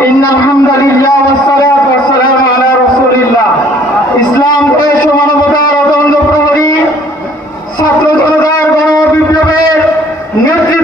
إن الحمد لله والصلاة والسلام على رسول الله ইসলাম দেশ মানবতার অতন্ত্র প্রহরী, ছাত্র জনতার গণ বিপ্লবের নেতৃত্ব